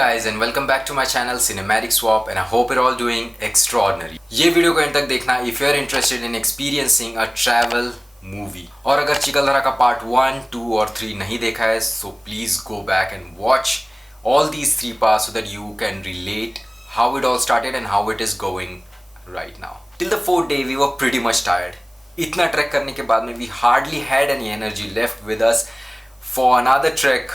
guys and welcome back to my channel Cinematic Swap and I hope you're all doing extraordinary. ये video को and तक देखना if you're interested in experiencing a travel movie. और अगर चिखलदरा का part 1, 2 और 3 नहीं देखा है so please go back and watch all these 3 parts so that you can relate how it all started and how it is going right now. Till the 4th day we were pretty much tired. इतना track करने के बाद में we hardly had any energy left with us for another trek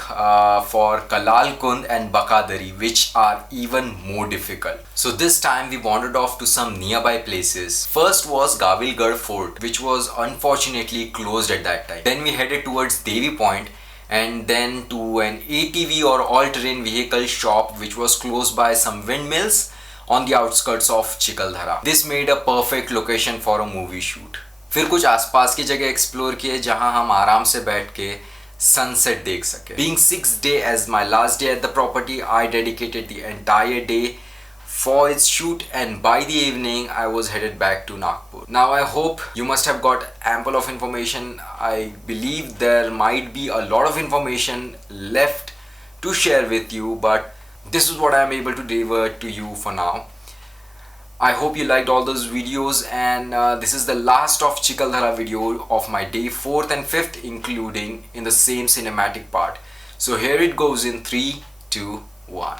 for Kalal Kund and Bakadari, which are even more difficult. So this time we wandered off to some nearby places. First was Gavilgarh Fort, which was unfortunately closed at that time. Then we headed towards Devi Point and then to an ATV or all-terrain vehicle shop which was close by some windmills on the outskirts of Chikhaldara. This made a perfect location for a movie shoot. फिर कुछ आसपास की जगह explore किए जहां हम आराम से बैठ के sunset देख सके. Being 6th day as my last day at the property, I dedicated the entire day for its shoot and by the evening I was headed back to Nagpur. Now I hope you must have got ample of information. I believe there might be a lot of information left to share with you, but this is what I am able to deliver to you for now. I hope you liked all those videos and this is the last of Chikhaldara video of my day 4th and 5th including in the same cinematic part. So here it goes in 3, 2, 1.